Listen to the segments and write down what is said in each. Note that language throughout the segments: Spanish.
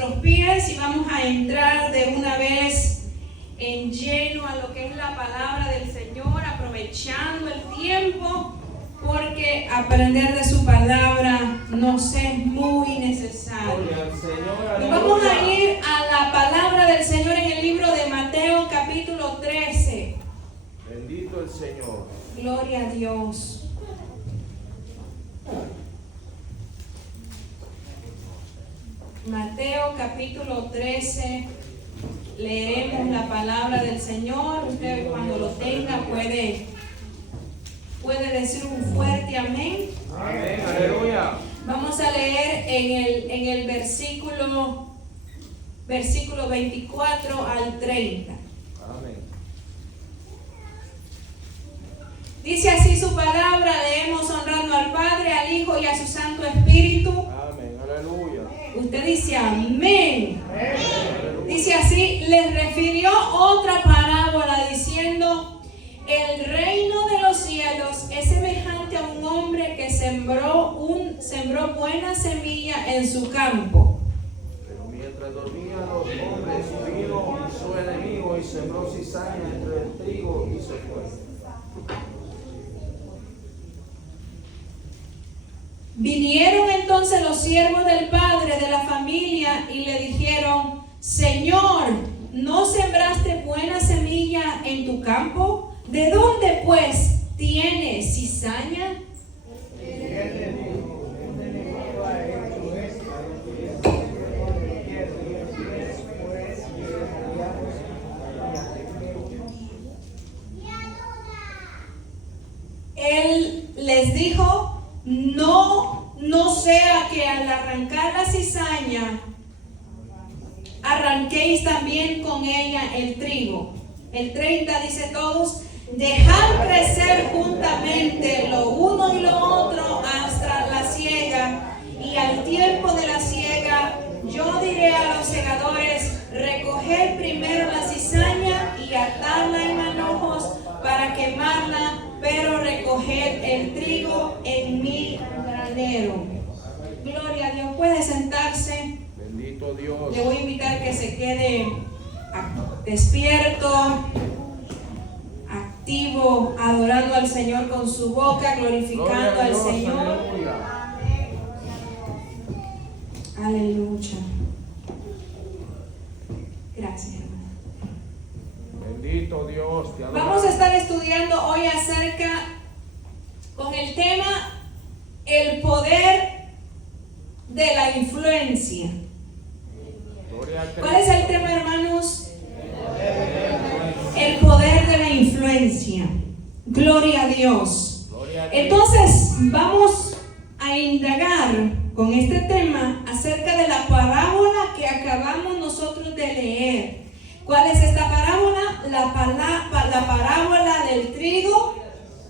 nuestros pies y vamos a entrar de una vez en lleno a lo que es la palabra del Señor, aprovechando el tiempo, porque aprender de su palabra nos es muy necesario. Y vamos a ir a la palabra del Señor en el libro de Mateo capítulo 13. Bendito el Señor. Gloria a Dios. Mateo capítulo 13, leeremos la palabra del Señor. Usted cuando lo tenga puede decir un fuerte amén. Amén, aleluya. Vamos a leer en el versículo 24 al 30. Amén. Dice así su palabra, leemos honrando al Padre, al Hijo y a su Santo Espíritu. Amén, aleluya. Usted dice amén. Dice así, les refirió otra parábola diciendo: el reino de los cielos es semejante a un hombre que sembró buena semilla en su campo. Pero mientras dormían los hombres, vino su enemigo y sembró cizaña entre el trigo y se fue. Vinieron entonces los siervos del padre de la familia y le dijeron: Señor, ¿no sembraste buena semilla en tu campo? ¿De dónde pues tienes cizaña? Él les dijo: no sea que al arrancar la cizaña arranquéis también con ella el trigo. El 30 dice todos: dejad crecer juntamente lo uno y lo otro hasta la siega, y al tiempo de la siega yo diré a los segadores: recoged primero la cizaña y atadla en manojos para quemarla, pero recoged el trigo en mi granero. Gloria a Dios. Puede sentarse. Bendito Dios. Le voy a invitar que se quede despierto, activo, adorando al Señor con su boca, glorificando al Señor. Aleluya. Gracias, hermano. Bendito Dios. Te adoramos. Vamos a estar estudiando hoy acerca con el tema el poder de la influencia. ¿Cuál es el tema, hermanos? El poder de la influencia. Gloria a Dios. Entonces vamos a indagar con este tema acerca de la parábola que acabamos nosotros de leer. ¿Cuál es esta parábola? La parábola del trigo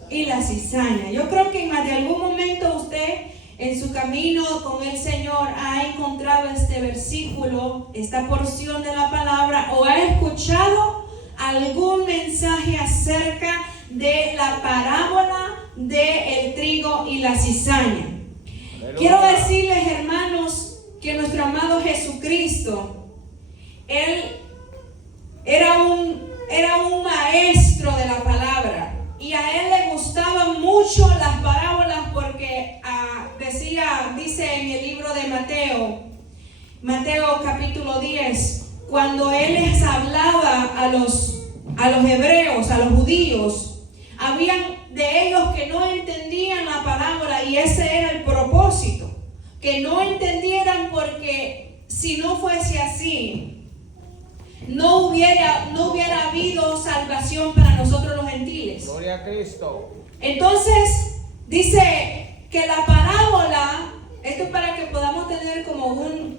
y la cizaña. Yo creo que en más de algún momento usted en su camino con el Señor ha encontrado este versículo, esta porción de la palabra, o ha escuchado algún mensaje acerca de la parábola del trigo y la cizaña. Aleluya. Quiero decirles, hermanos, que nuestro amado Jesucristo, Él era un maestro de la palabra, y a Él le gustaban mucho las parábolas porque dice en el libro de Mateo capítulo 10, cuando Él les hablaba a los hebreos, a los judíos, habían de ellos que no entendían la parábola, y ese era el propósito, que no entendieran, porque si no fuese así, no hubiera habido salvación para nosotros los gentiles. Gloria a Cristo. Entonces dice que la parábola, esto es para que podamos tener como un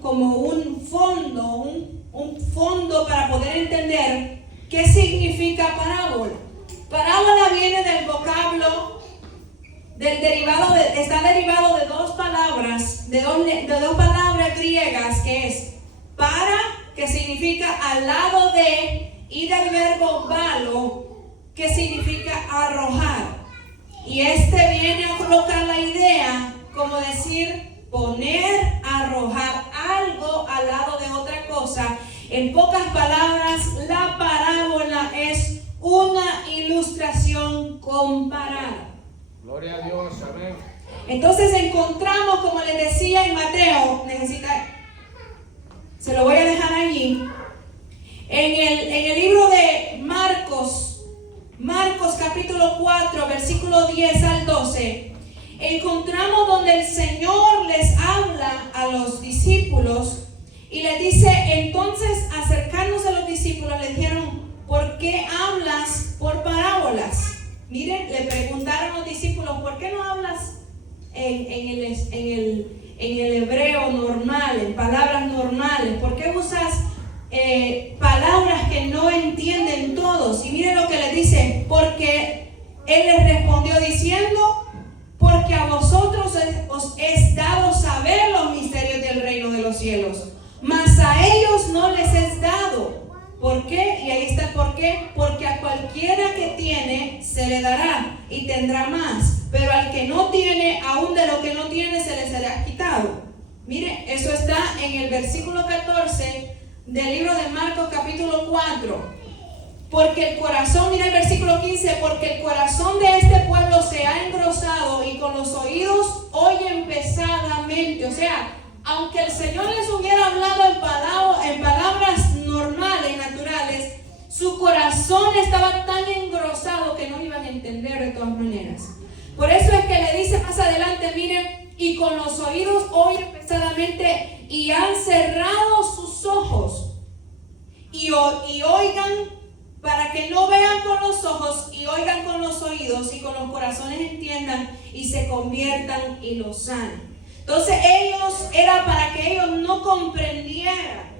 fondo para poder entender qué significa parábola. Parábola viene del vocablo, está derivado de dos palabras, de dos palabras griegas, que es para, que significa al lado de, y del verbo balo, que significa arrojar. Y viene a colocar la idea como decir poner, arrojar algo al lado de otra En pocas palabras, la parábola es una ilustración comparada. Gloria a Dios, amén. Entonces encontramos, como les decía en Mateo, se lo voy a dejar allí, en el libro de Marcos capítulo 4, versículo 10 al 12, encontramos donde el Señor les habla a los discípulos y les dice, entonces acercándose a los discípulos le dijeron, ¿por qué hablas por parábolas? Miren, le preguntaron los discípulos, ¿por qué no hablas en el hebreo normal, en palabras normales? ¿Por qué usas palabras que no entienden todos? Y miren lo que les dice, porque él les respondió diciendo, porque a vosotros os es dado saber los misterios del reino de los cielos, mas a ellos no les es dado. ¿Por qué? Y ahí está el por qué. Porque a cualquiera que tiene se le dará y tendrá más, pero al que no tiene, aún de lo que no tiene se le será quitado. Mire, eso está en el versículo 14 del libro de Marcos capítulo 4. Porque el corazón, mira el versículo 15, porque el corazón de este pueblo se ha engrosado y con los oídos oyen pesadamente. O sea, aunque el Señor les hubiera hablado en palabras normales, naturales, su corazón estaba tan engrosado que no iban a entender de todas maneras. Por eso es que le dice más adelante, miren, y con los oídos oyen pesadamente y han cerrado sus ojos y oigan, para que no vean con los ojos y oigan con los oídos y con los corazones entiendan y se conviertan y lo sanen. Entonces era para que ellos no comprendieran.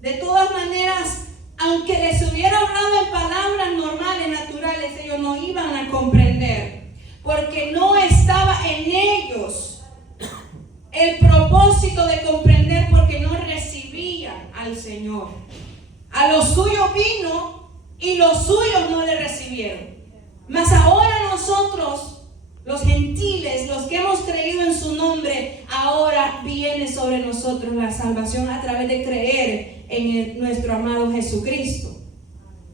De todas maneras, aunque les hubiera hablado en palabras normales, naturales, ellos no iban a comprender, porque no estaba en ellos el propósito de comprender, porque no recibían al Señor. A los suyos vino y los suyos no le recibieron. Mas ahora nosotros, los gentiles, los que hemos creído en su nombre, ahora viene sobre nosotros la salvación a través de creer en nuestro amado Jesucristo.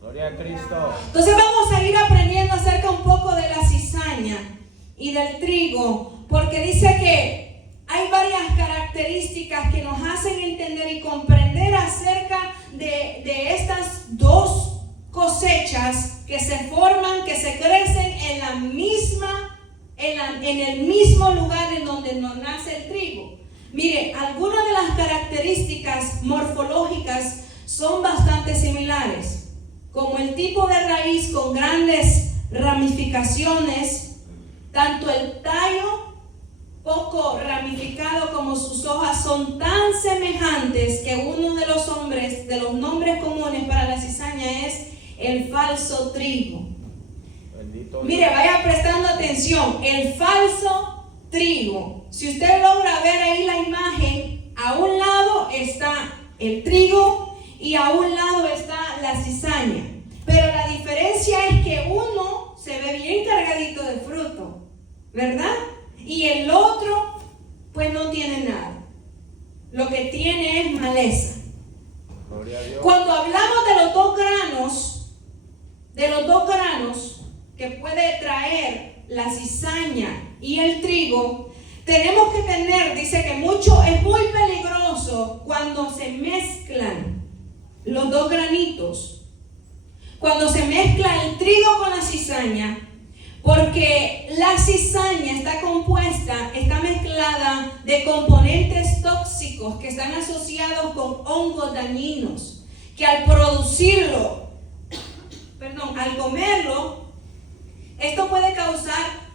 Gloria a Cristo. Entonces vamos a ir aprendiendo acerca un poco de la cizaña y del trigo, porque dice que hay varias características que nos hacen entender y comprender acerca de estas dos cosechas que se forman, que se crecen en el mismo lugar en donde nos nace el trigo. Mire, algunas de las características morfológicas son bastante similares, como el tipo de raíz con grandes ramificaciones, tanto el tallo poco ramificado como sus hojas son tan semejantes que uno de los nombres comunes para la cizaña es el falso trigo. Bendito Mire, Dios. Vaya prestando atención, el falso trigo. Si usted logra ver ahí la imagen, a un lado está el trigo y a un lado está la cizaña. Pero la diferencia es que uno se ve bien cargadito de fruto, ¿verdad? Y el otro, pues no tiene nada. Lo que tiene es maleza. Gloria a Dios. Cuando hablamos de los dos granos que puede traer la cizaña y el trigo, tenemos que tener, dice que es muy peligroso cuando se mezclan los dos granitos. Cuando se mezcla el trigo con la cizaña, porque la cizaña está mezclada de componentes tóxicos que están asociados con hongos dañinos, que al comerlo, esto puede causar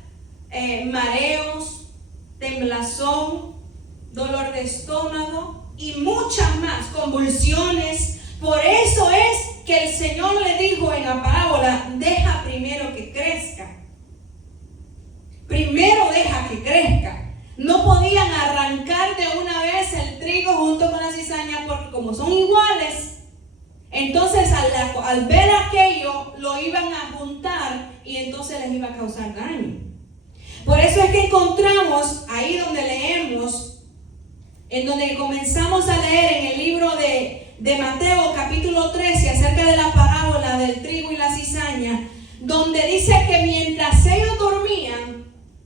mareos, temblazón, dolor de estómago y muchas más, convulsiones. Por eso es que el Señor le dijo en la parábola, deja primero que crezca. Primero deja que crezca. No podían arrancar de una vez el trigo junto con la cizaña porque como son iguales, entonces al ver aquello lo iban a juntar y entonces les iba a causar daño. Por eso es que encontramos ahí donde leemos, en donde comenzamos a leer en el libro de Mateo capítulo capítulo 13 acerca de la parábola del trigo y la cizaña, donde dice que mientras ellos dormían,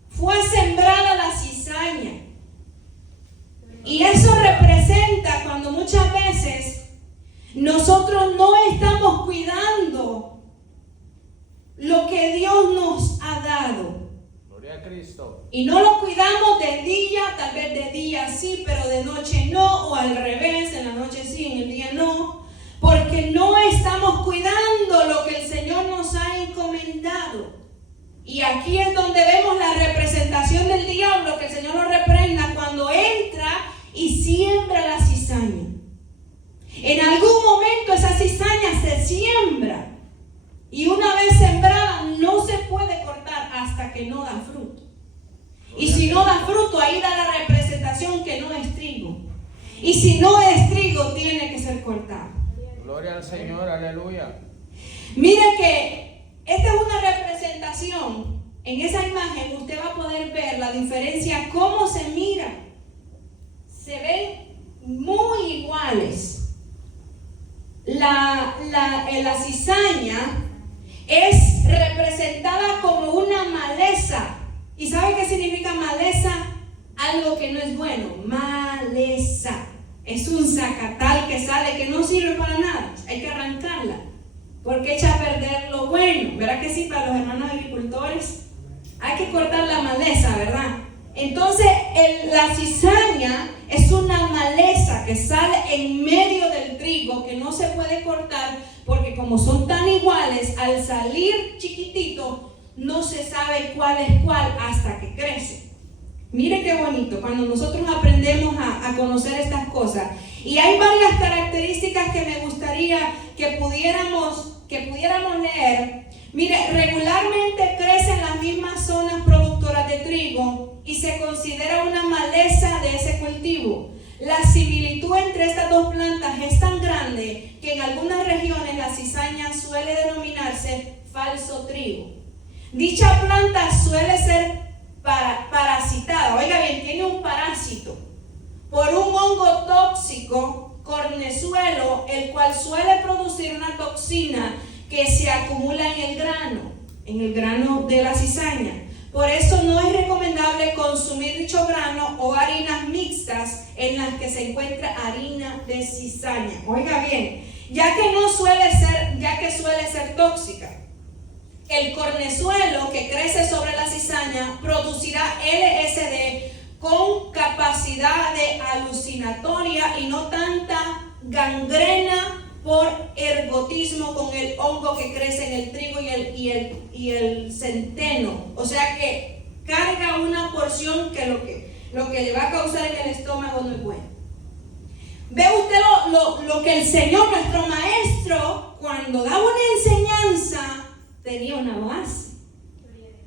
fue sembrada la cizaña. Y eso representa cuando muchas veces nosotros no estamos cuidando lo que Dios nos ha dado. Gloria a Cristo. Y no lo cuidamos de día, tal vez de día sí, pero de noche no, o al revés, en la noche sí, en el día no, porque no estamos cuidando lo que el Señor nos ha encomendado. Y aquí es donde vemos la representación del diablo, que el Señor lo reprenda cuando entra y siembra la cizaña. En algún momento esa cizaña se siembra, y una vez sembrada no se puede cortar hasta que no da fruto. Y si no da fruto, ahí da la representación que no es trigo. Y si no es trigo, tiene que ser cortado. Gloria al Señor, aleluya. Mire que esta es una representación. En esa imagen usted va a poder ver la diferencia, cómo se mira. Se ven muy iguales. La cizaña es representada como una maleza. ¿Y sabe qué significa maleza? Algo que no es bueno. Maleza. Es un zacatal que sale, que no sirve para nada. Hay que arrancarla, porque echa a perder lo bueno. ¿Verdad que sí? Para los hermanos agricultores hay que cortar la maleza, ¿verdad? Entonces la cizaña es una maleza que sale en medio del trigo, que no se puede cortar, porque como son tan iguales, al salir chiquitito no se sabe cuál es cuál hasta que crece. Mire qué bonito cuando nosotros aprendemos a conocer estas cosas. Y hay varias características que me gustaría que pudiéramos leer. Mire, regularmente crece en las mismas zonas productoras de trigo y se considera una maleza de ese cultivo. La similitud entre estas dos plantas es tan grande que en algunas regiones la cizaña suele denominarse falso trigo. Dicha planta suele ser parasitada, oiga bien, tiene un parásito, por un hongo tóxico, cornezuelo, el cual suele producir una toxina que se acumula en el grano de la cizaña. Por eso no es recomendable consumir dicho grano o harinas mixtas en las que se encuentra harina de cizaña. Oiga bien, ya que suele ser tóxica. El cornezuelo que crece sobre la cizaña producirá LSD con capacidad de alucinatoria y no tanta gangrena por ergotismo con el hongo que crece en el trigo y el centeno. O sea que carga una porción que lo que le va a causar en el estómago no es bueno. Ve usted lo que el Señor, nuestro Maestro, cuando daba una enseñanza, tenía una base.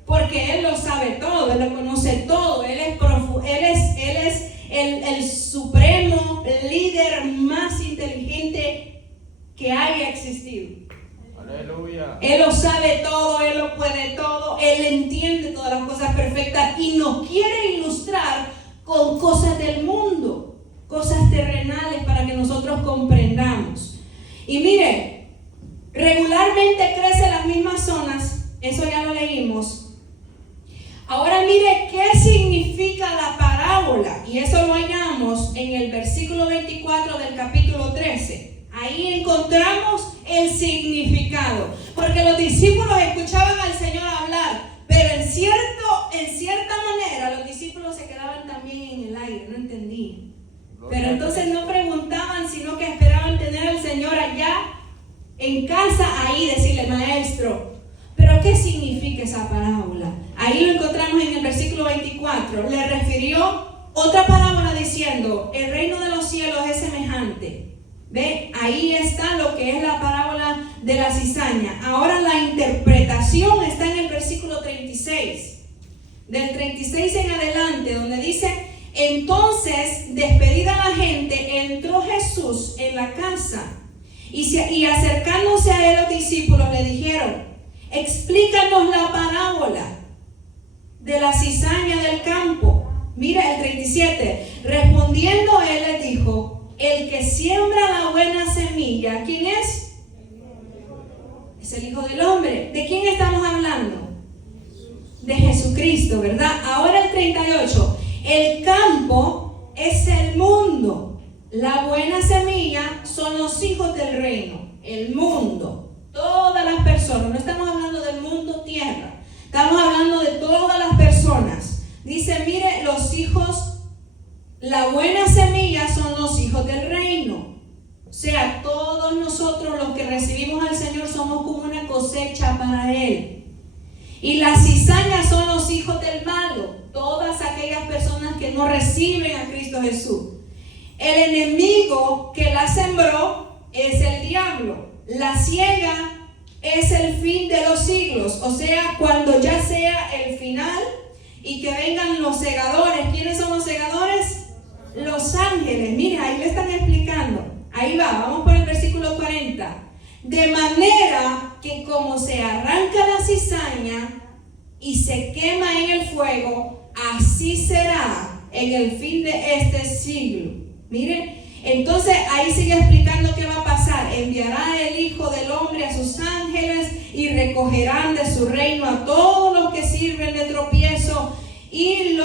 Porque Él lo sabe todo, Él lo conoce todo, Él es el supremo líder más inteligente que haya existido. Aleluya. Él lo sabe todo, Él lo puede todo, Él entiende todas las cosas perfectas y nos quiere ilustrar con cosas del mundo, cosas terrenales para que nosotros comprendamos. Y mire, regularmente crece en las mismas zonas, eso ya lo leímos. Ahora mire qué significa la parábola, y eso lo hallamos en el versículo 24 del capítulo 13. Ahí encontramos el significado, porque los discípulos escuchaban al Señor hablar, pero en cierta manera los discípulos se quedaban también en el aire, no entendían. Pero entonces no preguntaban, sino que esperaban tener al Señor allá en casa, ahí decirle: Maestro, ¿pero qué significa esa parábola? Ahí lo encontramos en el versículo 24. Le refirió otra parábola diciendo: el reino de los cielos es semejante. ¿Ve? Ahí está lo que es la parábola de la cizaña. Ahora la interpretación está en el versículo 36. Del 36 en adelante, donde dice: entonces, despedida la gente, entró Jesús en la casa y acercándose a él los discípulos le dijeron: explícanos la parábola de la cizaña del campo. Mira el 37. Respondiendo él les dijo: el que siembra la buena semilla, ¿quién es? Es el Hijo del Hombre. ¿De quién estamos hablando? De Jesucristo, ¿verdad? Ahora el 38. El campo es el mundo. La buena semilla son los hijos del reino. El mundo. Todas las personas. No estamos hablando del mundo tierra. Estamos hablando de todas las personas. Dice, mire, los hijos, la buena semilla son los hijos del reino. O sea, todos nosotros los que recibimos al Señor somos como una cosecha para Él. Y las cizañas son los hijos del malo. Todas aquellas personas que no reciben a Cristo Jesús. El enemigo que la sembró es el diablo. La siega es el fin de los siglos, o sea, cuando ya sea el final y que vengan los segadores. ¿Quiénes son los segadores? Los ángeles. Mira, ahí le están explicando. Ahí va, vamos por el versículo 40. De manera que como se arranca la cizaña y se quema en el fuego, así será en el fin de este siglo. Miren, entonces ahí sigue explicando qué va a pasar. Enviará el Hijo del Hombre a sus ángeles y recogerán de su reino a todos los que sirven de tropiezo y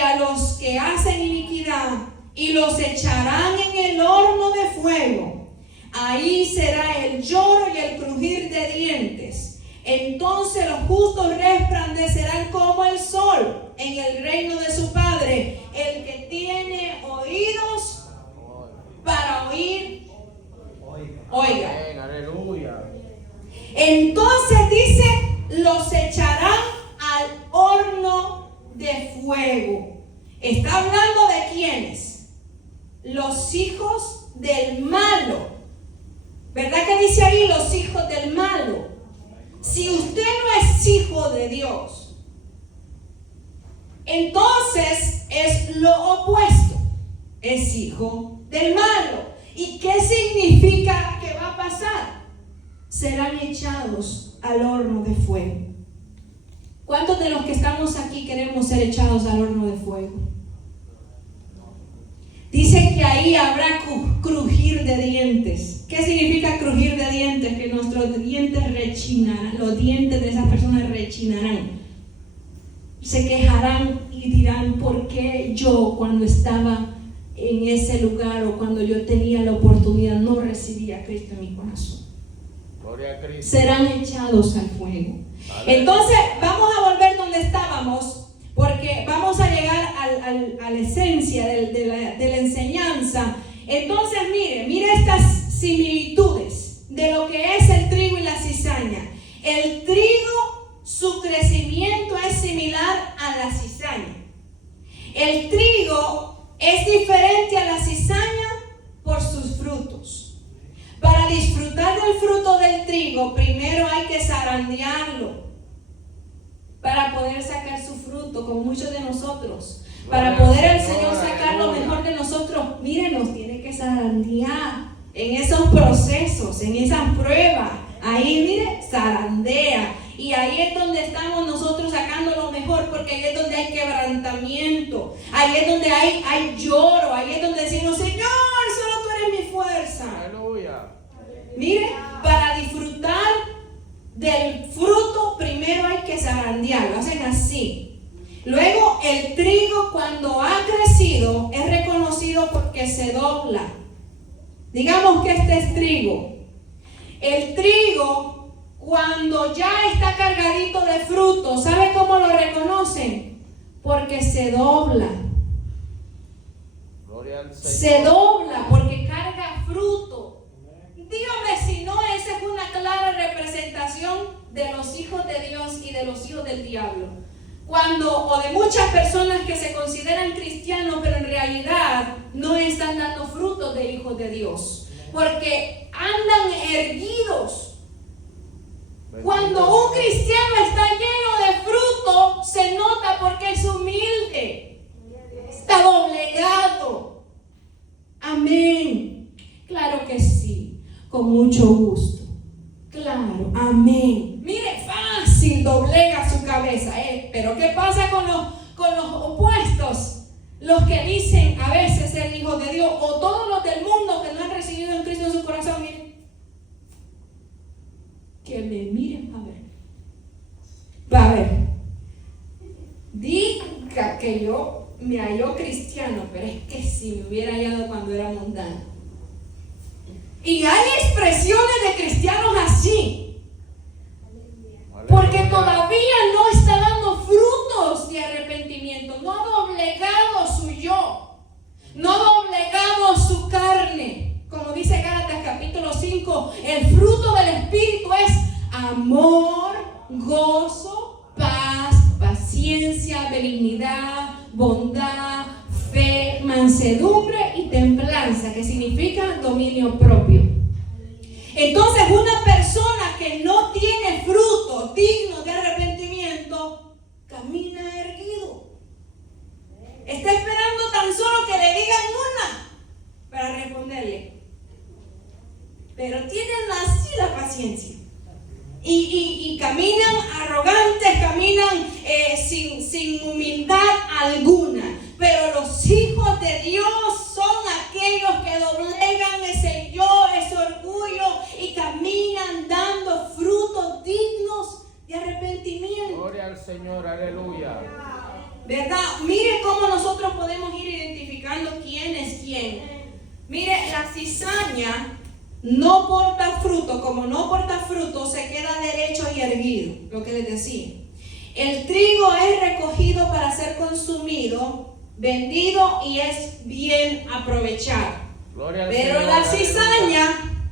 a los que hacen iniquidad, y los echarán en el horno de fuego. Ahí será el lloro y el crujir de dientes. Entonces los justos resplandecerán como el sol en el reino de su Padre. El que tiene oídos para oír, oiga. Aleluya. Entonces dice, los echarán al horno de fuego. Está hablando de quiénes? Los hijos del malo. ¿Verdad que dice ahí los hijos del malo? Si usted no es hijo de Dios, entonces es lo opuesto. Es hijo del malo. ¿Y qué significa que va a pasar? Serán echados al horno de fuego. ¿Cuántos de los que estamos aquí queremos ser echados al horno de fuego? Dice que ahí habrá crujir de dientes. ¿Qué significa crujir de dientes? Que nuestros dientes rechinarán, los dientes de esas personas rechinarán. Se quejarán y dirán, ¿por qué yo cuando estaba en ese lugar o cuando yo tenía la oportunidad no recibí a Cristo en mi corazón? Gloria a Cristo. Serán echados al fuego. Entonces vamos a volver donde estábamos, porque vamos a llegar a la esencia de la enseñanza. Entonces mire estas similitudes de lo que es el trigo y la cizaña. El trigo, su crecimiento es similar a la cizaña. El trigo es diferente a la cizaña por sus frutos. Para disfrutar del fruto del trigo, primero hay que zarandearlo para poder sacar su fruto, como muchos de nosotros. Para poder el Señor sacar lo mejor de nosotros, mire, nos tiene que zarandear en esos procesos, en esas pruebas. Ahí, mire, zarandea. Y ahí es donde estamos nosotros sacando lo mejor, porque ahí es donde hay quebrantamiento. Ahí es donde hay lloro. Ahí es donde decimos, Señor, solo tú eres mi fuerza. Aleluya. Mire, para disfrutar del fruto, primero hay que zarandearlo. Hacen así. Luego, el trigo, cuando ha crecido, es reconocido porque se dobla. Digamos que este es trigo. El trigo, cuando ya está cargadito de fruto, ¿sabe cómo lo reconocen? Porque se dobla. Gloria al Señor. Se dobla porque carga fruto. Dígame si no, esa es una clara representación de los hijos de Dios y de los hijos del diablo. O de muchas personas que se consideran cristianos, pero en realidad no están dando frutos de hijos de Dios, porque andan erguidos. Cuando un cristiano está lleno de fruto, se nota porque es humilde, está doblegado. Amén. Claro que sí, con mucho gusto. Claro, amén. Mire, fácil doblega su cabeza, pero ¿qué pasa con los opuestos? Los que dicen a veces ser hijos de Dios, o todos los de que yo me halló cristiano, pero es que si me hubiera hallado cuando era mundano. Y hay expresiones de cristianos así, porque todavía no está dando frutos de arrepentimiento, no ha doblegado su yo, no ha doblegado su carne. Como dice Gálatas capítulo 5, el fruto del Espíritu es amor, gozo, paz, paciencia, benignidad, bondad, fe, mansedumbre y templanza, que significa dominio propio. Entonces, una persona que no tiene fruto digno de arrepentimiento, camina erguido. Está esperando tan solo que le digan una para responderle. Pero tienen así la paciencia. Y caminan arrogantes, caminan sin humildad alguna. Pero los hijos de Dios son aquellos que doblegan ese yo, ese orgullo y caminan dando frutos dignos de arrepentimiento. Gloria al Señor, aleluya. ¿Verdad? Mire cómo nosotros podemos ir identificando quién es quién. Mire, la cizaña no porta fruto, como no porta fruto, se queda derecho y erguido, lo que les decía. El trigo es recogido para ser consumido, vendido y es bien aprovechado. Pero la cizaña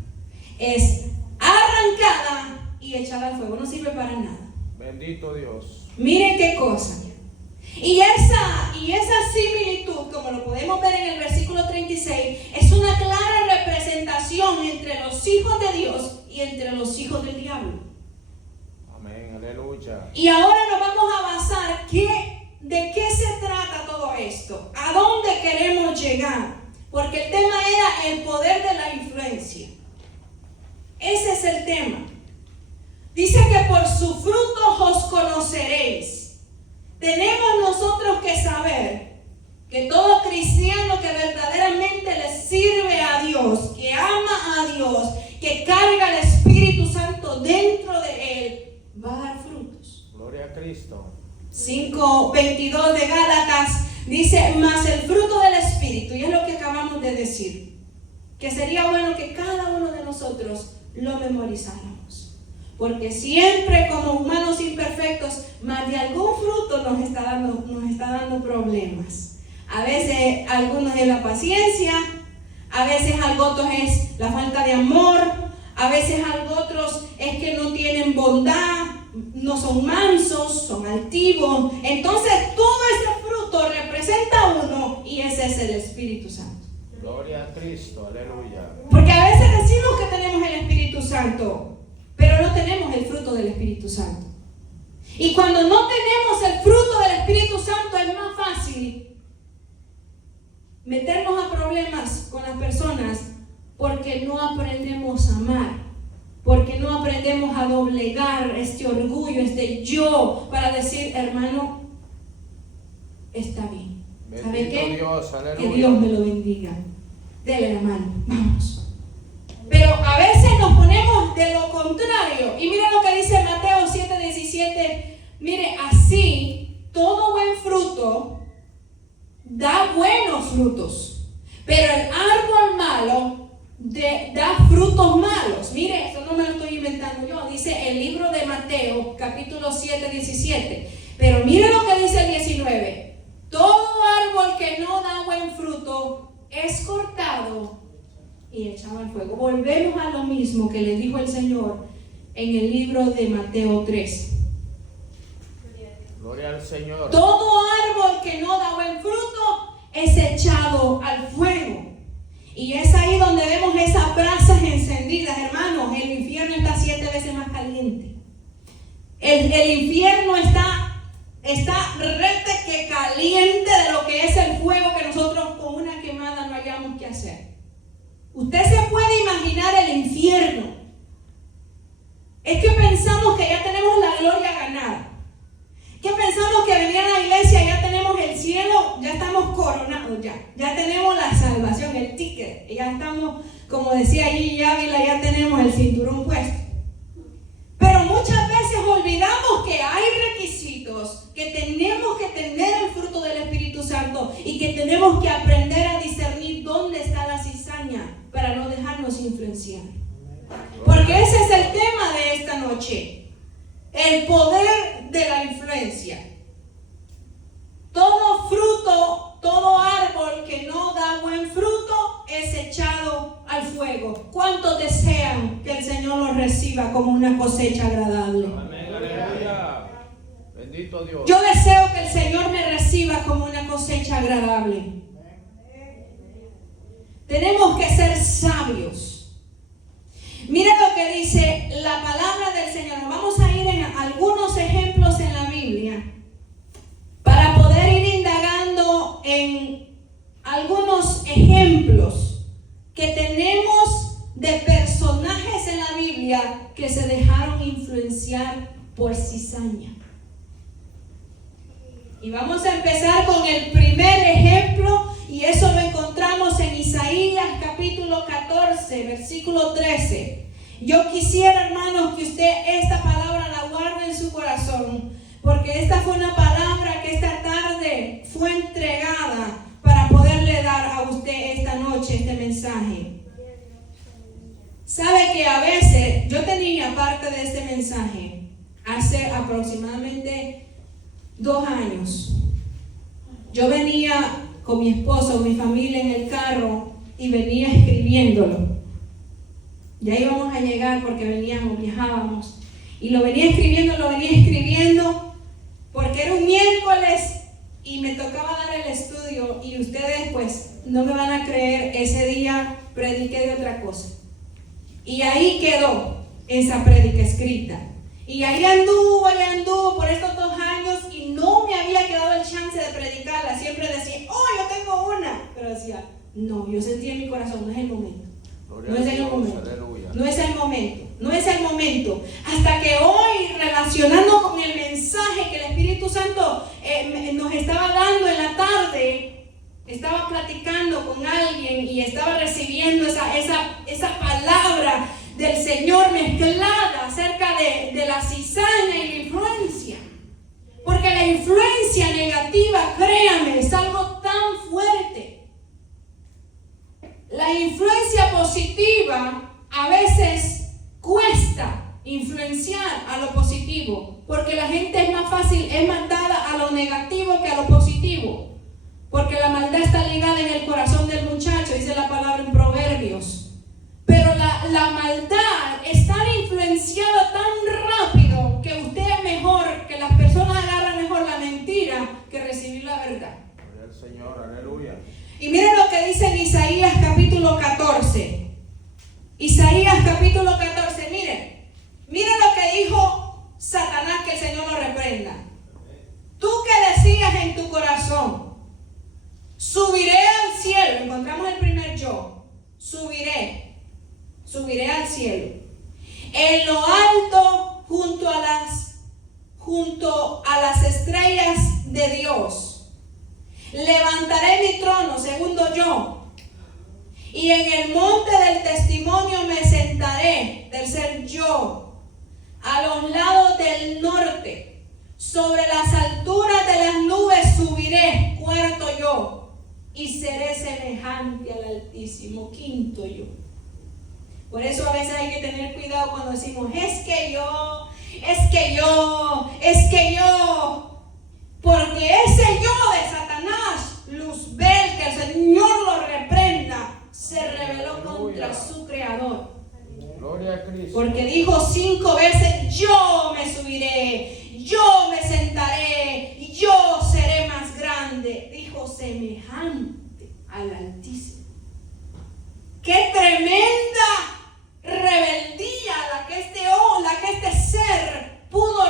es arrancada y echada al fuego, no sirve para nada. Bendito Dios. Miren qué cosa. Y esa similitud, como lo podemos ver en el versículo 36, es una clara representación entre los hijos de Dios y entre los hijos del diablo. Amén, aleluya. Y ahora nos vamos a basar de qué se trata todo esto, a dónde queremos llegar, porque el tema era el poder de la influencia. Ese es el tema. Dice que por su fruto os conoceréis. Tenemos nosotros que saber que todo cristiano que verdaderamente le sirve a Dios, que ama a Dios, que carga el Espíritu Santo dentro de él, va a dar frutos. Gloria a Cristo. 5:22 de Gálatas dice, mas el fruto del Espíritu, y es lo que acabamos de decir, que sería bueno que cada uno de nosotros lo memorizáramos. Porque siempre como humanos imperfectos, más de algún fruto nos está dando problemas. A veces algunos es la paciencia, a veces algo otros es la falta de amor, a veces algo otros es que no tienen bondad, no son mansos, son altivos. Entonces todo ese fruto representa a uno y ese es el Espíritu Santo. Gloria a Cristo, aleluya. Porque a veces decimos que tenemos el Espíritu Santo, pero no tenemos el fruto del Espíritu Santo. Y cuando no tenemos el fruto del Espíritu Santo es más fácil meternos a problemas con las personas porque no aprendemos a amar, porque no aprendemos a doblegar este orgullo, este yo, para decir, hermano, está bien. ¿Sabe qué? Dios, que Dios me lo bendiga. Dele la mano, vamos. Pero a veces nos ponemos de lo contrario. Y mira lo que dice Mateo 7:17. Mire, así todo buen fruto da buenos frutos, pero el árbol malo da frutos malos. Mire, esto no me lo estoy inventando yo. Dice el libro de Mateo, capítulo 7:17. Pero mire lo que dice el 19. Todo árbol que no da buen fruto es cortado y echado al fuego. Volvemos a lo mismo que le dijo el Señor en el libro de Mateo 3. Gloria al Señor. Todo árbol que no da buen fruto es echado al fuego. Y es ahí donde vemos esas brasas encendidas, hermanos. El infierno está 7 veces más caliente. El infierno está rete que caliente de lo que es el fuego que nosotros con una quemada no hayamos que hacer. Usted se puede imaginar el infierno. Es que pensamos que ya tenemos la gloria ganada. Que pensamos que venir a la iglesia ya tenemos el cielo, ya estamos coronados ya tenemos la salvación, el ticket, ya estamos, como decía allí Ávila, ya tenemos el cinturón puesto. Pero muchas veces olvidamos que hay requisitos que que tenemos que tener el fruto del Espíritu Santo y que tenemos que aprender a discernir dónde está la cizaña para no dejarnos influenciar. Porque ese es el tema de esta noche, el poder de la influencia. Todo fruto, todo árbol que no da buen fruto es echado al fuego. ¿Cuántos desean que el Señor los reciba como una cosecha agradable? Amén, aleluya. Bendito Dios. Yo deseo que el Señor me reciba como una cosecha agradable. Tenemos que ser sabios. Mira lo que dice la palabra del Señor. Vamos a ir en algunos ejemplos en la Biblia para poder ir indagando en algunos ejemplos que tenemos de personajes en la Biblia que se dejaron influenciar por cizaña. Y vamos a empezar con el primer ejemplo, y eso lo encontramos en Isaías capítulo 14, versículo 13. Yo quisiera, hermanos, que usted esta palabra la guarde en su corazón, porque esta fue una palabra que esta tarde fue entregada para poderle dar a usted esta noche este mensaje. Sabe que a veces yo tenía parte de este mensaje hace aproximadamente 2 años. Yo venía con mi esposo, mi familia en el carro y venía escribiéndolo. Ya íbamos a llegar porque viajábamos. Y lo venía escribiendo porque era un miércoles y me tocaba dar el estudio, y ustedes pues no me van a creer, ese día prediqué de otra cosa. Y ahí quedó esa prédica escrita. Y ahí anduvo por estos 2 años y no me había quedado el chance de predicarla. Siempre decía, yo tengo una. Pero decía, no, yo sentí en mi corazón, no es el momento. No es el momento. No es el momento. Hasta que hoy, relacionando con el mensaje que el Espíritu Santo nos estaba dando en la tarde, estaba platicando con alguien y estaba recibiendo esa palabra del Señor mezclada acerca de la cizaña y la influencia. Porque la influencia negativa, créame, es algo tan fuerte. La influencia positiva a veces cuesta influenciar a lo positivo, porque la gente es más fácil, es más dada a lo negativo que a lo positivo, porque la maldad está ligada en el corazón del muchacho, dice la palabra en Proverbios. Pero la maldad es tan influenciada tan rápido que usted es mejor, que las personas agarran mejor la mentira que recibir la verdad. Gloria al Señor, aleluya. Y miren lo que dice en Isaías capítulo 14. Isaías capítulo 14, miren lo que dijo Satanás, que el Señor lo reprenda. Tú que decías en tu corazón, subiré al cielo, encontramos el primer yo, subiré al cielo, en lo alto junto a las estrellas de Dios. Levantaré mi trono, segundo yo, y en el monte del testimonio me sentaré, tercer yo, a los lados del norte, sobre las alturas de las nubes subiré, cuarto yo, y seré semejante al Altísimo, quinto yo. Por eso a veces hay que tener cuidado cuando decimos, es que yo, porque ese yo de Satanás, Luzbel, que el Señor lo reprenda, se rebeló contra su creador. Gloria a Cristo. Porque dijo 5 veces, yo me subiré, yo me sentaré, yo seré más grande. Dijo semejante al Altísimo. ¡Qué tremenda rebeldía la que este ser pudo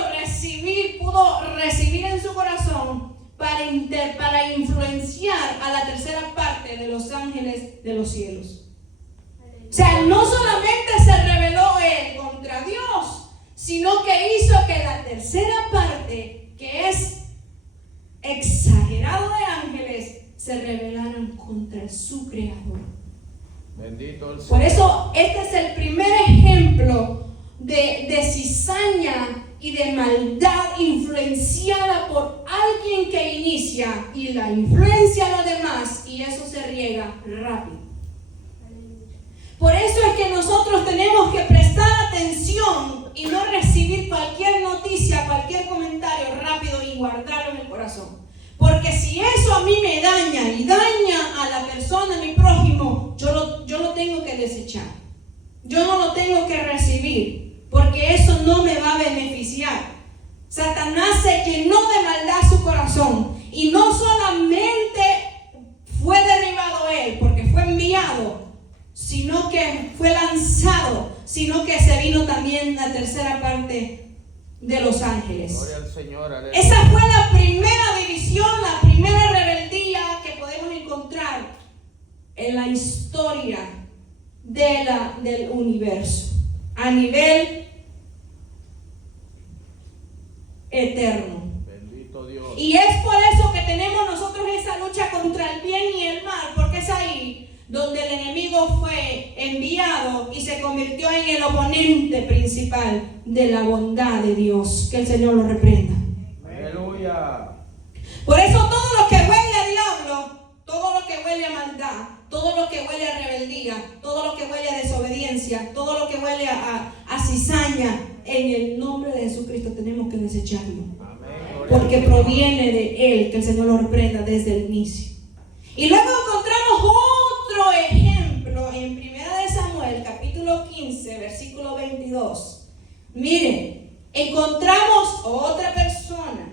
recibir en su corazón para influenciar a la tercera parte de los ángeles de los cielos! O sea, no solamente se rebeló él contra Dios, sino que hizo que la tercera parte, que es exagerado de ángeles, se rebelaran contra su creador. Bendito el Señor. Por eso este es el primer ejemplo de cizaña y de maldad influenciada por alguien que inicia y la influencia a los demás, y eso se riega rápido. Por eso es que nosotros tenemos que prestar atención y no recibir cualquier noticia, cualquier comentario rápido y guardarlo en el corazón. Porque si eso a mí me daña y daña a la persona, a mi prójimo, yo lo tengo que desechar. Yo no lo tengo que recibir, porque eso no me va a beneficiar. Satanás se llenó de maldad su corazón, y no solamente fue derribado él, porque fue enviado, sino que fue lanzado, sino que se vino también la tercera parte de los ángeles. Gloria al Señor, aleluya. Esa fue la primera división, la primera rebeldía que podemos encontrar en la historia del universo a nivel eterno. Bendito Dios. Y es por eso que tenemos nosotros esa lucha contra el bien y el mal, porque es ahí donde el enemigo fue enviado y se convirtió en el oponente principal de la bondad de Dios. Que el Señor lo reprenda. Aleluya. Por eso todo lo que huele a diablo, todo lo que huele a maldad, todo lo que huele a rebeldía, todo lo que huele a desobediencia, todo lo que huele a cizaña, en el nombre de Jesucristo tenemos que desecharlo. Amén. Porque proviene de Él, que el Señor lo reprenda desde el inicio. Y luego encontramos otro ejemplo en 1 Samuel, capítulo 15, versículo 22. Miren, encontramos otra persona.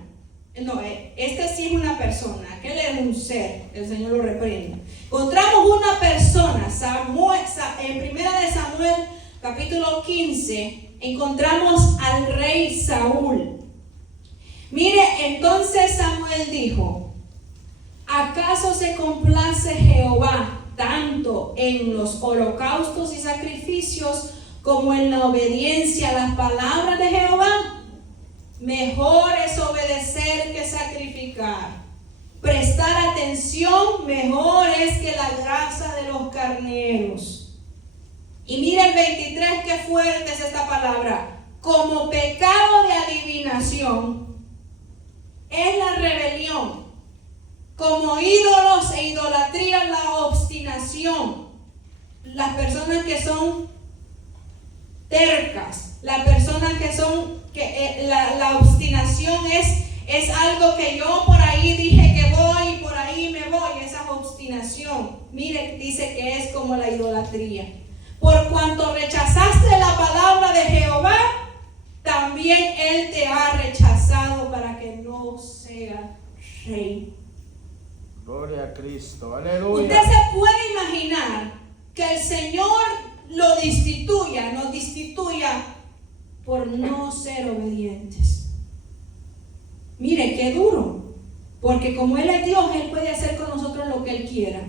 No, este sí es una persona, aquel es un ser, el Señor lo reprenda. Encontramos una persona, en 1 Samuel, capítulo 15, encontramos al rey Saúl. Mire, entonces Samuel dijo: ¿acaso se complace Jehová tanto en los holocaustos y sacrificios como en la obediencia a las palabras de Jehová? Mejor es obedecer que sacrificar. Prestar atención mejor es que la grasa de los carneros. Y mira el 23, qué fuerte es esta palabra. Como pecado de adivinación es la rebelión. Como ídolos e idolatría la obstinación. Las personas que son tercas, las personas que son la obstinación es algo que yo por ahí dije que voy y por ahí me voy. Esa obstinación, mire, dice que es como la idolatría. Por cuanto rechazaste la palabra de Jehová, también Él te ha rechazado para que no sea rey. Gloria a Cristo, aleluya. Usted se puede imaginar que el Señor lo destituya, nos destituya por no ser obedientes. Mire, qué duro, porque como Él es Dios, Él puede hacer con nosotros lo que Él quiera.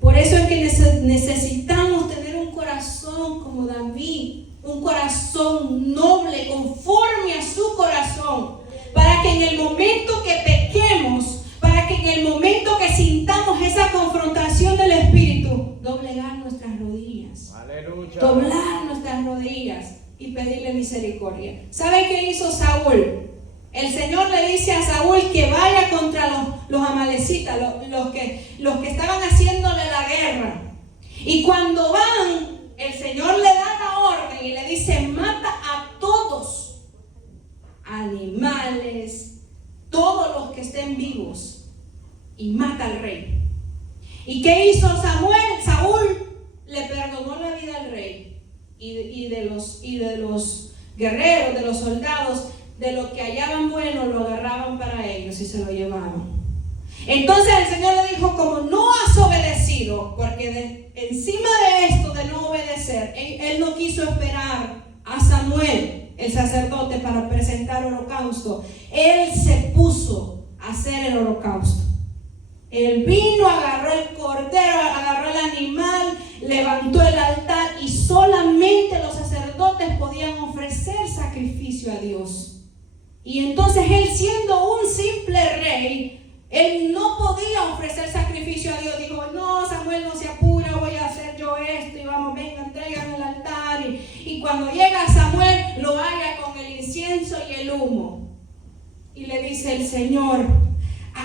Por eso es que necesitamos tener un corazón como David, un corazón noble, conforme a su corazón, para que en el momento que pequemos, para que en el momento que sintamos esa confrontación del Espíritu, doblegar nuestras rodillas. Aleluya. Doblar nuestras rodillas y pedirle misericordia. ¿Sabe qué hizo Saúl? El Señor le dice a Saúl que vaya contra los amalecitas, los que estaban haciéndole la guerra. Y cuando van, el Señor le da la orden y le dice: mata a todos, animales, todos los que estén vivos, y mata al rey. ¿Y qué hizo Saúl le perdonó la vida al rey y de los guerreros, de los soldados. De lo que hallaban bueno lo agarraban para ellos y se lo llevaban. Entonces el Señor le dijo: como no has obedecido, porque encima de esto de no obedecer, él no quiso esperar a Samuel, el sacerdote, para presentar holocausto. Él se puso a hacer el holocausto. Él vino, agarró el cordero, agarró el animal, levantó el altar, y solamente los sacerdotes podían ofrecer sacrificio a Dios. Y entonces él, siendo un simple rey, él no podía ofrecer sacrificio a Dios. Dijo: no, Samuel, no se apura, voy a hacer yo esto, y vamos, venga, entreguen el altar. Y cuando llega Samuel, lo haga con el incienso y el humo. Y le dice el Señor,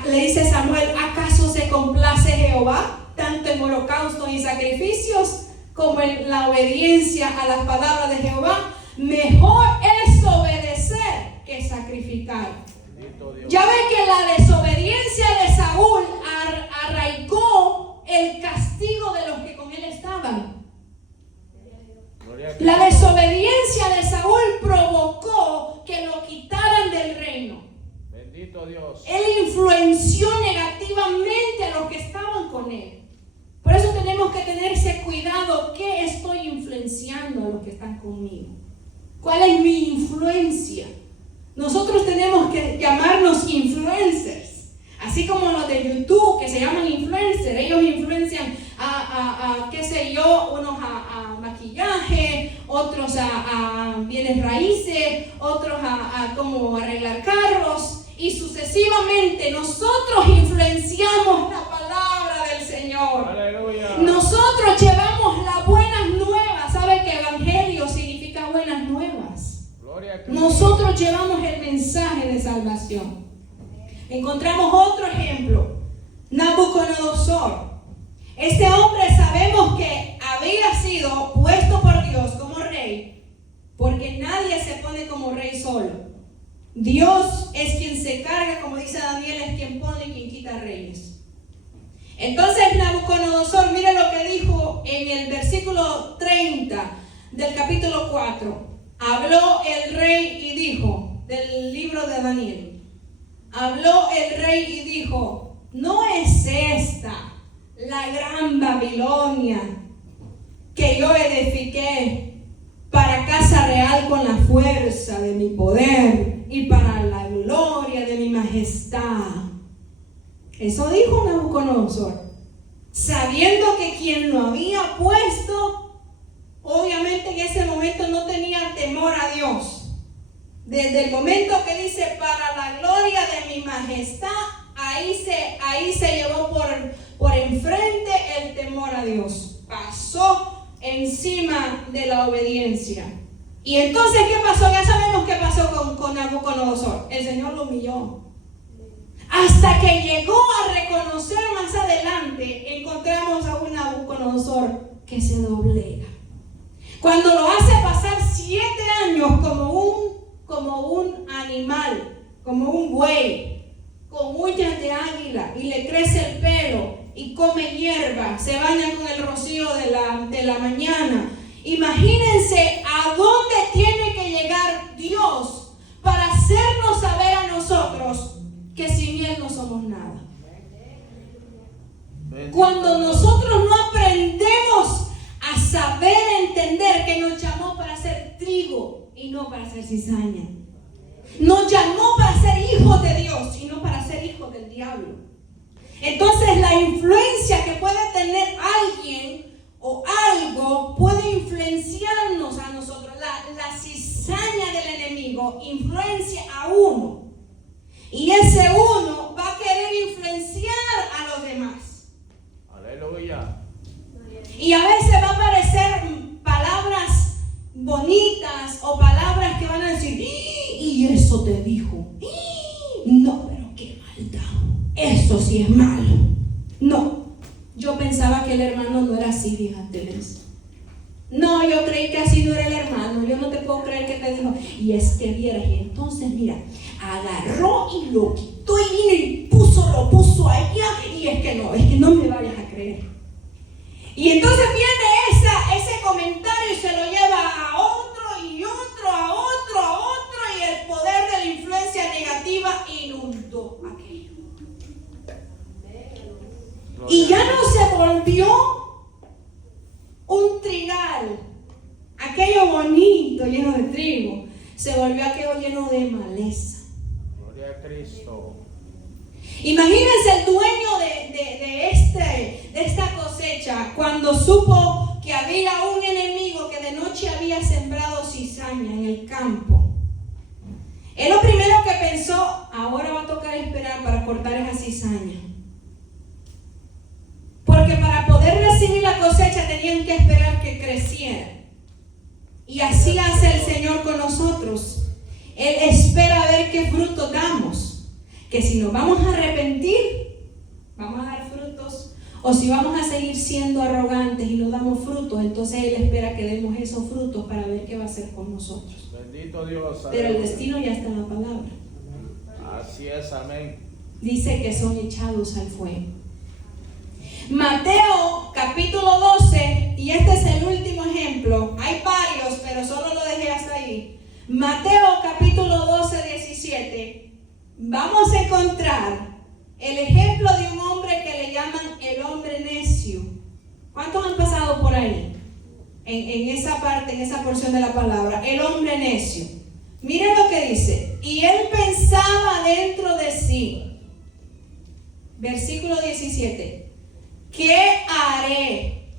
le dice Samuel, ¿acaso se complace Jehová tanto en holocaustos y sacrificios como en la obediencia a las palabras de Jehová? Mejor es obedecer que sacrificar. Ya ve que la desobediencia de Saúl arraigó el castigo de los que con él estaban. La desobediencia de Saúl provocó que lo quitaran del reino. Bendito Dios. Él influenció negativamente a los que estaban con él. Por eso tenemos que tenerse cuidado. ¿Qué estoy influenciando a los que están conmigo? ¿Cuál es mi influencia? Nosotros tenemos que llamarnos influencers. Así como los de YouTube que se llaman influencers. Ellos influencian qué sé yo, unos a maquillaje, otros a bienes raíces, otros a cómo arreglar carros. Y sucesivamente nosotros influenciamos la palabra del Señor. Aleluya. Nosotros llevamos las buenas nuevas. ¿Sabe que evangelio significa buenas nuevas? Gloria a Cristo. Nosotros llevamos el mensaje de salvación. Encontramos otro ejemplo, Nabucodonosor. Este hombre sabemos que había sido puesto por Dios como rey, porque nadie se pone como rey solo. Dios es quien se carga, como dice Daniel, es quien pone y quien quita reyes. Entonces Nabucodonosor, mire lo que dijo en el versículo 30 del capítulo 4. Habló el rey y dijo, del libro de Daniel, habló el rey y dijo, ¿no es esta la gran Babilonia que yo edifiqué para casa real con la fuerza de mi poder y para la gloria de mi majestad? Eso dijo Nabucodonosor, sabiendo que quien lo había puesto, obviamente en ese momento no tenía temor a Dios. Desde el momento que dice para la gloria de mi majestad, ahí se llevó por enfrente el temor a Dios. Pasó encima de la obediencia. Y entonces, ¿qué pasó? Ya sabemos qué pasó con Nabucodonosor. El Señor lo humilló. Hasta que llegó a reconocer más adelante, encontramos a un Nabucodonosor que se doblega. Cuando lo hace pasar 7 años como un animal, como un buey, con uñas de águila, y le crece el pelo, y come hierba, se baña con el rocío de la mañana. Imagínense a dónde tiene que llegar Dios para hacernos saber a nosotros que sin Él no somos nada. Cuando nosotros no aprendemos a saber entender que nos llamó para ser trigo y no para ser cizaña. Nos llamó para ser hijos de Dios y no para ser hijos del diablo. Entonces la influencia que puede tener alguien o algo puede influenciarnos a nosotros. La cizaña del enemigo influencia a uno. Y ese uno va a querer influenciar a los demás. Aleluya. Y a veces va a aparecer palabras bonitas o palabras que van a decir, y eso te dijo. No, pero qué maldad. Eso sí es malo. No, yo pensaba que el hermano no era así, fíjate eso. No, yo creí que así no era el hermano. Yo no te puedo creer que te dijo. Y es que vieras, y entonces mira, agarró y lo quitó y vino y lo puso allá. Y es que no me vayas a creer. Y entonces viene ese comentario y se lo lleva a otro y otro, a otro, a otro, y el poder de la influencia negativa inundó aquello. Y ya no se volvió un trigal, aquello bonito lleno de trigo, se volvió aquello lleno de maleza. Gloria a Cristo. Imagínense el dueño de esta cosecha cuando supo que había un enemigo que de noche había sembrado cizaña en el campo. Él lo primero que pensó, ahora va a tocar esperar para cortar esa cizaña. Porque para poder recibir la cosecha tenían que esperar que creciera. Y así hace el Señor con nosotros. Él espera ver qué fruto damos. Que si nos vamos a arrepentir, vamos a dar frutos. O si vamos a seguir siendo arrogantes y no damos frutos, entonces Él espera que demos esos frutos para ver qué va a hacer con nosotros. Bendito Dios. Pero el destino ya está en la palabra. Así es, amén. Dice que son echados al fuego. Mateo capítulo 12, y este es el último ejemplo. Hay varios, pero solo lo dejé hasta ahí. Mateo capítulo 12, 17. Vamos a encontrar el ejemplo de un hombre que le llaman el hombre necio. ¿Cuántos han pasado por ahí? En esa parte, en esa porción de la palabra, el hombre necio. Miren lo que dice. Y él pensaba dentro de sí. Versículo 17. ¿Qué haré?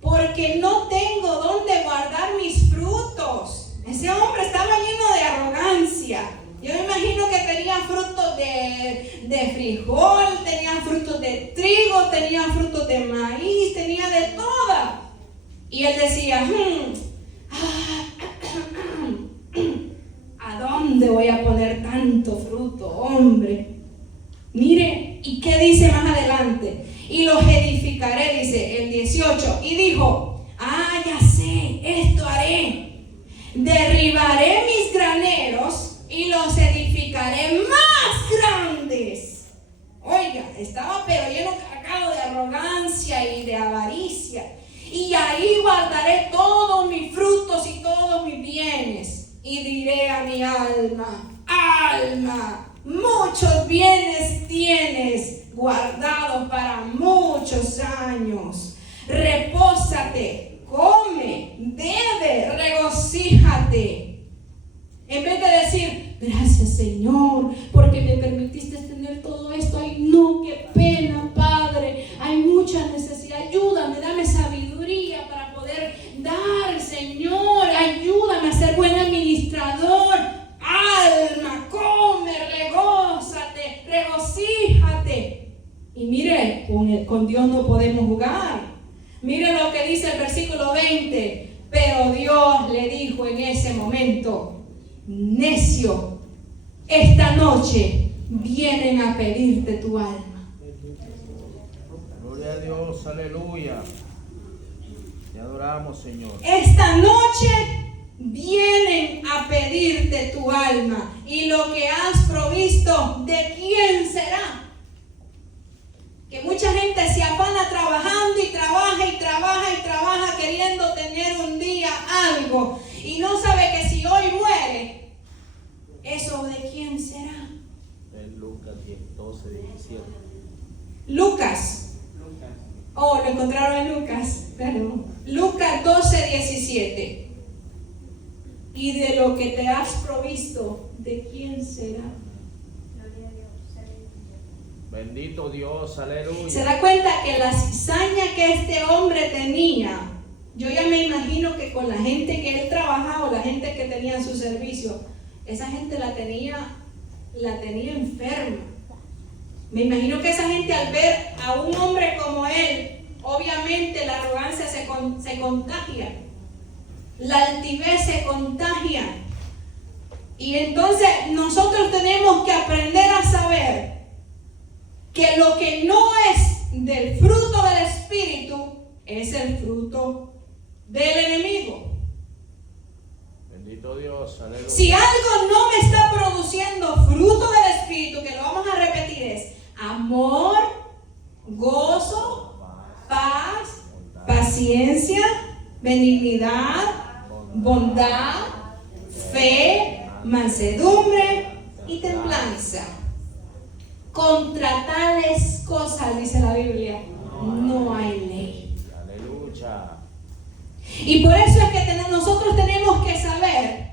Porque no tengo dónde guardar mis frutos. Ese hombre estaba lleno de arrogancia. Yo me imagino que tenía frutos de frijol, tenía frutos de trigo, tenía frutos de maíz, tenía de toda. Y él decía, ¿a dónde voy a poner tanto fruto, hombre? Mire, ¿y qué dice más adelante? Y los edificaré, dice el 18. Y dijo, ya sé, esto haré. Derribaré mis graneros y los edificaré más grandes. Oiga, estaba pero lleno cargado de arrogancia y de avaricia. Y ahí guardaré todos mis frutos y todos mis bienes. Y diré a mi alma, alma, muchos bienes tienes guardados para muchos años. Repósate, come, bebe, regocíjate. En vez de decir, gracias Señor, porque me permitiste tener todo esto. Ay no, qué pena, Padre. Hay mucha necesidad. Ayúdame, dame sabiduría para poder dar, Señor. Ayúdame a ser buen administrador. Alma, come, regocíjate. Y mire, con Dios no podemos jugar. Mire lo que dice el versículo 20. Pero Dios le dijo en ese momento, necio, esta noche vienen a pedirte tu alma. Gloria a Dios, aleluya. Te adoramos, Señor. Esta noche vienen a pedirte tu alma, y lo que has provisto, ¿de quién será? Que mucha gente se afana trabajando y trabaja y trabaja y trabaja queriendo tener un día algo, y no sabe que si hoy muere, ¿eso de quién será? En Lucas 12, 17. Lucas. Oh, lo encontraron en Lucas. Perdón. Lucas 12, 17. Y de lo que te has provisto, ¿de quién será? Bendito Dios, aleluya. Se da cuenta que la cizaña que este hombre tenía, yo ya me imagino que con la gente que él trabajaba, o la gente que tenía en su servicio, esa gente la tenía enferma. Me imagino que esa gente, al ver a un hombre como él, obviamente la arrogancia se contagia, la altivez se contagia. Y entonces nosotros tenemos que aprender a saber que lo que no es del fruto del Espíritu es el fruto del enemigo. Bendito Dios, aleluya. Si algo no me está produciendo fruto del Espíritu, que lo vamos a repetir, es amor, gozo, paz, paciencia, benignidad, bondad, fe, mansedumbre y templanza. Contra tales cosas, dice la Biblia, no hay ley. Aleluya. Y por eso es que nosotros tenemos que saber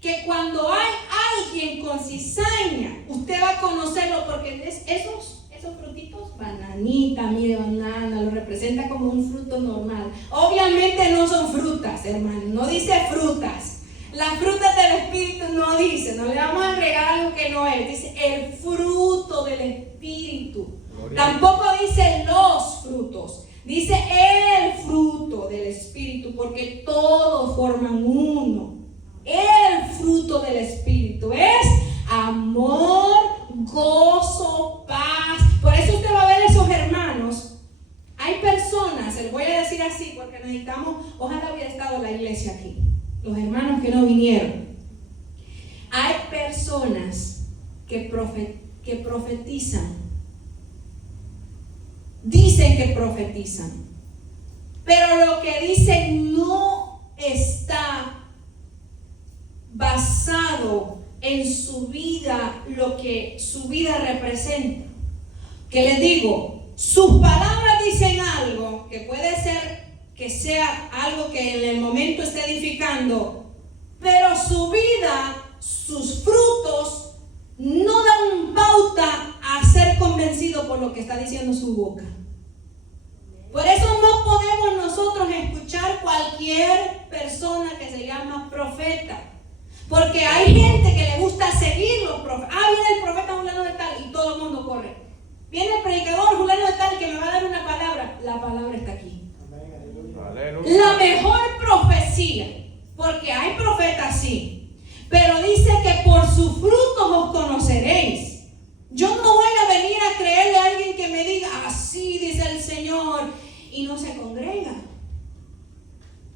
que cuando hay alguien con cizaña, usted va a conocerlo, porque esos frutitos, bananita, mire, banana, lo representa como un fruto normal. Obviamente no son frutas, hermano, no dice frutas. Las frutas del Espíritu no dice, no le vamos a agregar algo que no es, dice el fruto del Espíritu. Tampoco dice los frutos, dice el fruto del Espíritu, porque todos forman uno. El fruto del Espíritu. ojalá hubiera estado la iglesia aquí, los hermanos que no vinieron. Hay personas que profetizan, dicen que profetizan, pero lo que dicen no está basado en su vida, lo que su vida representa. Que les digo, sus palabras dicen algo que puede ser que sea algo que en el momento esté edificando, pero su vida, sus frutos no dan pauta a ser convencido por lo que está diciendo su boca. Por eso no podemos nosotros escuchar cualquier persona que se llama profeta, porque hay gente que le gusta seguir los profetas. Viene el profeta fulano de tal y todo el mundo corre. Viene el predicador fulano de tal que me va a dar una palabra. La palabra está aquí. Aleluya. La mejor profecía, porque hay profetas sí, pero dice que por sus frutos os conoceréis. Yo no voy a venir a creerle a alguien que me diga así dice el Señor y no se congrega,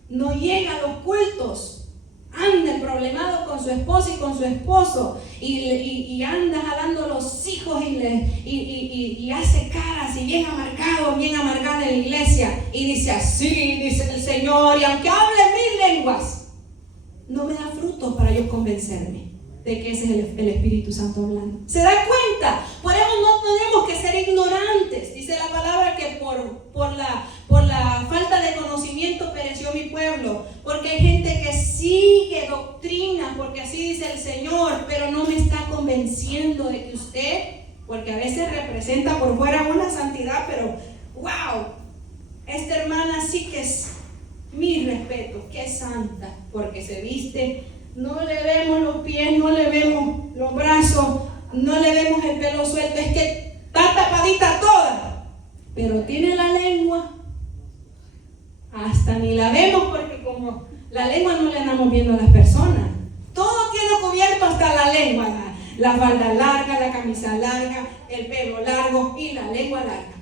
no llega a los cultos, anda problemado con su esposa y con su esposo y anda jalando los hijos y hace caras y bien amargado, bien amargada en la iglesia y dice así dice el Señor, y aunque hable 1000 lenguas no me da frutos para yo convencerme de que ese es el Espíritu Santo hablando. ¿Se da cuenta? Por eso no tenemos que ser ignorantes. Dice la palabra que por la falta de conocimiento pereció mi pueblo. Porque hay gente que sigue doctrina, porque así dice el Señor, pero no me está convenciendo de que usted, porque a veces representa por fuera una santidad, pero wow, esta hermana sí que es mi respeto, que es santa, porque se viste. No le vemos los pies, no le vemos los brazos, no le vemos el pelo suelto, es que está tapadita toda, pero tiene la lengua, hasta ni la vemos porque como la lengua no le andamos viendo a las personas, todo tiene cubierto hasta la lengua, la falda larga, la camisa larga, el pelo largo y la lengua larga.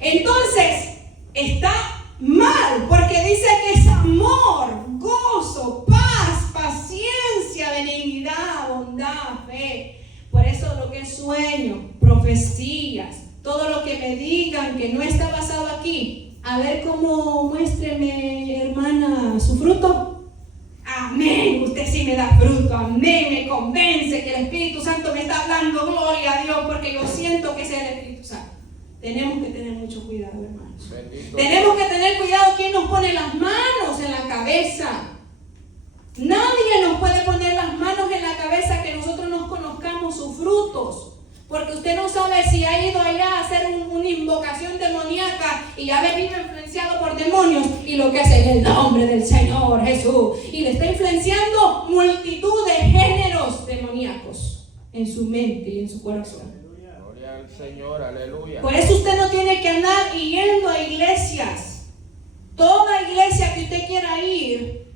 Entonces, está mal, porque dice que es amor, gozo, paz, paciencia, benignidad, bondad, fe. Por eso lo que es sueño, profecías, todo lo que me digan que no está basado aquí, a ver cómo muéstreme, hermana, su fruto. Amén, usted sí me da fruto, amén, me convence que el Espíritu Santo me está hablando, gloria a Dios, porque yo siento que es el Espíritu Santo. Tenemos que tener mucho cuidado, hermanos. Bendito. Tenemos que tener cuidado quién nos pone las manos en la cabeza. Nadie nos puede poner las manos en la cabeza que nosotros no conozcamos sus frutos. Porque usted no sabe si ha ido allá a hacer una invocación demoníaca y ha venido influenciado por demonios y lo que hace es el nombre del Señor Jesús. Y le está influenciando multitud de géneros demoníacos en su mente y en su corazón. Gloria al Señor, aleluya. Por eso usted no tiene que andar yendo a iglesias. Toda iglesia que usted quiera ir,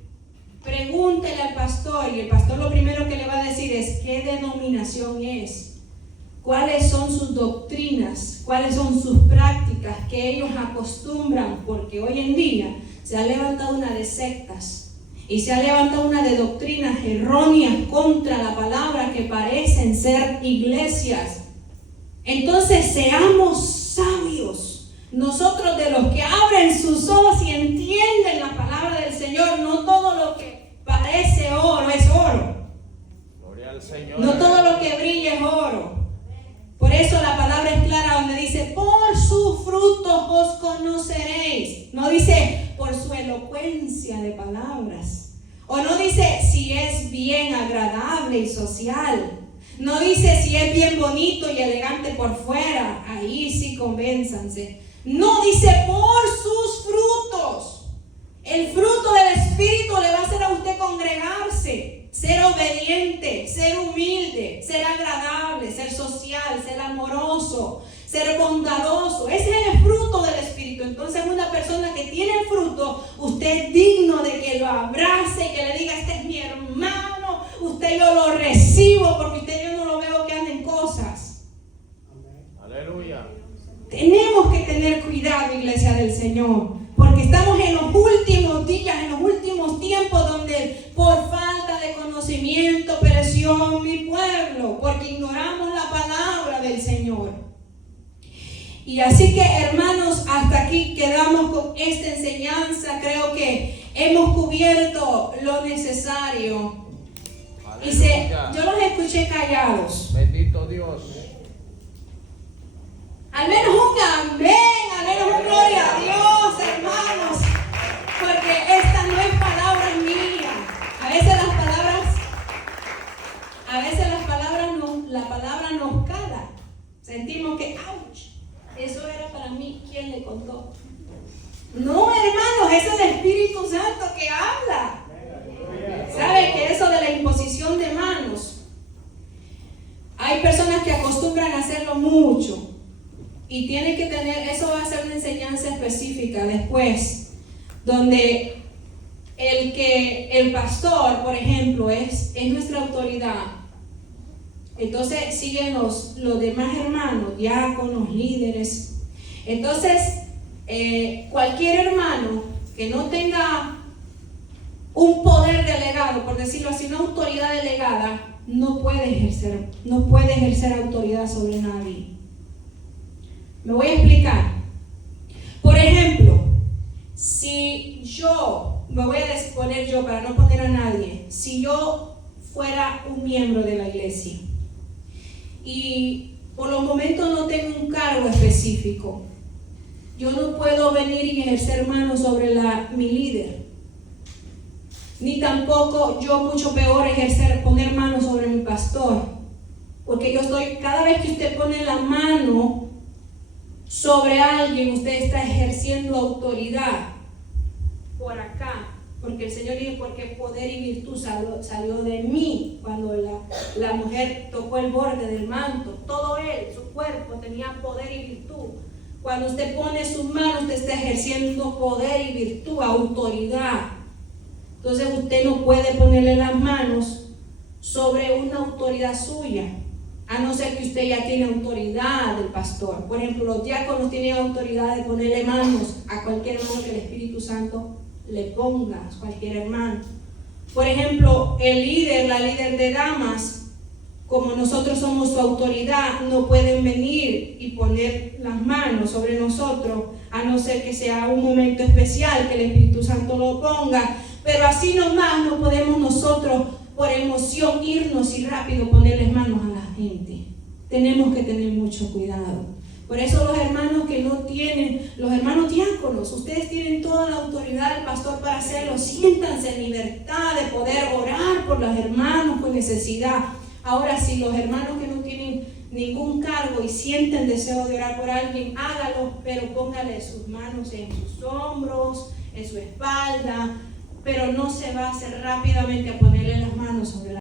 pregúntele al pastor y el pastor lo primero que le va a decir es qué denominación es. ¿Cuáles son sus doctrinas? ¿Cuáles son sus prácticas que ellos acostumbran? Porque hoy en día se ha levantado una de sectas y se ha levantado una de doctrinas erróneas contra la palabra que parecen ser iglesias. Entonces seamos sabios. Nosotros de los que abren sus ojos y entienden la palabra del Señor, no todo lo que parece oro es oro. Gloria al Señor. No todo lo que brilla es oro. Por eso la palabra es clara donde dice, por sus frutos os conoceréis. No dice por su elocuencia de palabras. O no dice si es bien agradable y social. No dice si es bien bonito y elegante por fuera. Ahí sí convénzanse. No, dice por sus frutos. El fruto del Espíritu le va a hacer a usted congregarse, ser obediente, ser humilde, ser agradable, ser social, ser amoroso, ser bondadoso. Ese es el fruto del Espíritu. Entonces una persona que tiene el fruto, usted es digno de que lo abrace y que le diga, este es mi hermano, usted yo lo recibo porque usted yo no lo veo que ande en cosas. Aleluya. Tenemos que tener cuidado, iglesia del Señor, porque estamos en los últimos porque ignoramos la palabra del Señor. Y así que, hermanos, hasta aquí quedamos con esta enseñanza. Creo que hemos cubierto lo necesario. Y yo los escuché callados. Bendito Dios. Al menos un amén, al menos un gloria a Dios, hermanos. Porque esta no es palabra mía. A veces la palabra nos cala. Sentimos que, ouch, eso era para mí. ¿Quién le contó? No, hermanos, es el Espíritu Santo que habla. ¿Sabe que eso de la imposición de manos? Hay personas que acostumbran a hacerlo mucho. Y tiene que tener, eso va a ser una enseñanza específica después, donde el pastor, por ejemplo, es nuestra autoridad. Entonces siguen los demás hermanos, diáconos, líderes. Entonces, cualquier hermano que no tenga un poder delegado, por decirlo así, una autoridad delegada, no puede ejercer autoridad sobre nadie. Me voy a explicar. Por ejemplo, si yo, me voy a exponer yo para no poner a nadie, si yo fuera un miembro de la iglesia y por los momentos no tengo un cargo específico, yo no puedo venir y ejercer mano sobre mi líder, ni tampoco yo, mucho peor, poner mano sobre mi pastor, porque cada vez que usted pone la mano sobre alguien, usted está ejerciendo autoridad por acá, porque el Señor dijo, porque poder y virtud salió de mí. Cuando la mujer tocó el borde del manto, todo él, su cuerpo tenía poder y virtud. Cuando usted pone sus manos, usted está ejerciendo poder y virtud, autoridad. Entonces usted no puede ponerle las manos sobre una autoridad suya, a no ser que usted ya tiene autoridad del pastor. Por ejemplo, los diáconos tienen autoridad de ponerle manos a cualquier hermano que el Espíritu Santo le ponga, a cualquier hermano. Por ejemplo, la líder de damas, como nosotros somos su autoridad, no pueden venir y poner las manos sobre nosotros, a no ser que sea un momento especial que el Espíritu Santo lo ponga. Pero así nomás no podemos nosotros, por emoción, irnos y rápido ponerles manos a la gente. Tenemos que tener mucho cuidado. Por eso los hermanos que no tienen, los hermanos diáconos, ustedes tienen toda la autoridad del pastor para hacerlo. Siéntanse en libertad de poder orar por los hermanos con necesidad. Ahora, si los hermanos que no tienen ningún cargo y sienten deseo de orar por alguien, hágalo, pero póngale sus manos en sus hombros, en su espalda, pero no se va a hacer rápidamente a ponerle las manos sobre la